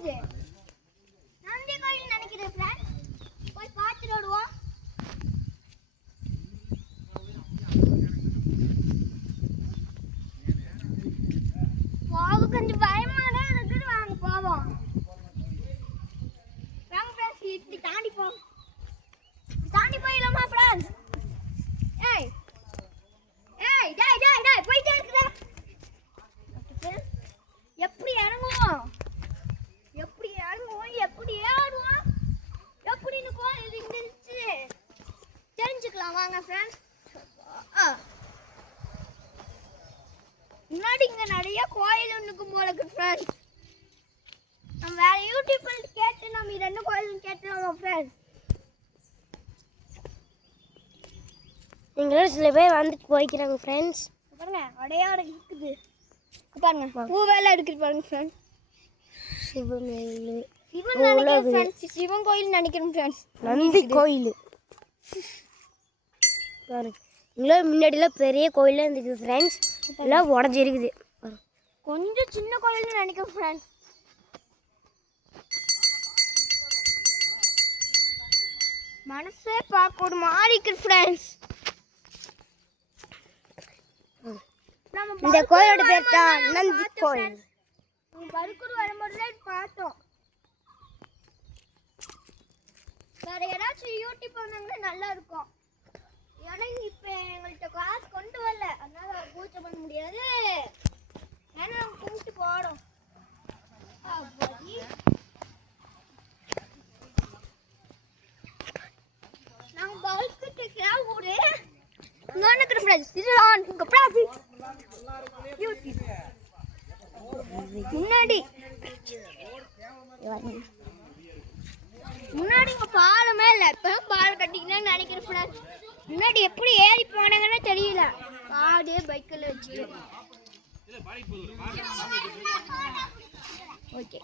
இருக்குது. நந்தி கோயில் நினைக்கிறேன் ஃப்ரெண்ட்ஸ். போய் பார்த்துட்டு வருவோம். போக கொஞ்சம் பயமா தான் இருக்குது. வாங்க போவோம். வாங்க ஃப்ரெண்ட்ஸ், இப்படி தாண்டி போவோம். தாண்டி போயிடலாமா ஃப்ரெண்ட்ஸ்? ஏய் ஏய் டேய் டேய் டேய் போயிட்டே இருக்குடா. எப்படி இறங்குவோம், எப்படி இறங்குவோம், எப்படி ஏறுவோம், எப்படின்னு கோயில் இருந்துச்சு தெரிஞ்சுக்கலாம் வாங்க ஃப்ரெண்ட்ஸ். முன்னாடி இங்கே நிறைய கோயில் ஒன்றுக்கும் போல இருக்கு ஃப்ரெண்ட்ஸ். நம்ம வேற யூடியூப்ல கேட்டு நம்ம இது என்ன கோயில்னு கேட்டுருவோம் ஃப்ரெண்ட்ஸ். நீங்களும் சில பேர் வந்துட்டு போய்க்கிறாங்க ஃப்ரெண்ட்ஸ். பாருங்க அடையாளம் இருக்குது பாருங்க, பூவேல இருக்குது பாருங்க ஃப்ரெண்ட்ஸ். சிவன் சிவன் கோயில் நினைக்கிறேன் ஃப்ரெண்ட்ஸ். நந்தி கோயில் பாருங்க. இங்கெல்லாம் முன்னாடிலாம் பெரிய கோயிலாக இருந்துக்குது ஃப்ரெண்ட்ஸ். எல்லாம் உடஞ்சிருக்குது. கொஞ்சம் சின்ன கோயில்னு நினைக்கிறேன் ஃப்ரெண்ட்ஸ். மனசே பார்க்க ஒரு மாதிரி இருக்குது ஃப்ரெண்ட்ஸ். இந்த கோயிலோட பேர் தான் நந்தி கோயில். பருக்கூர் வரும்போது பார்த்தோம். வேற யாராச்சும் யூடியூப் வந்தாங்கன்னா நல்லா இருக்கும். ஏன்னா இப்ப எங்கள்கிட்ட காசு கொண்டு வரல, அதனால பூஜை பண்ண முடியாது. ஏன்னா நாங்கள் கும்பிட்டு போறோம். நாங்கள் பல்கிட்டு ஊரு நினைக்கிறேன் ஃப்ரெண்ட்ஸ். இதுதான் இங்க ப்ராஃபிட் யூடியூப் முன்னாடி இங்க பாலமே இல்லை. இப்போ பால் கட்டிக்கணும்னு நினைக்கிறேன் ஃப்ரெண்ட்ஸ். முன்னாடி எப்படி ஏறி போனாங்கன்னு தெரியல. ஆடே பைக்கில் வச்சு ஓகே.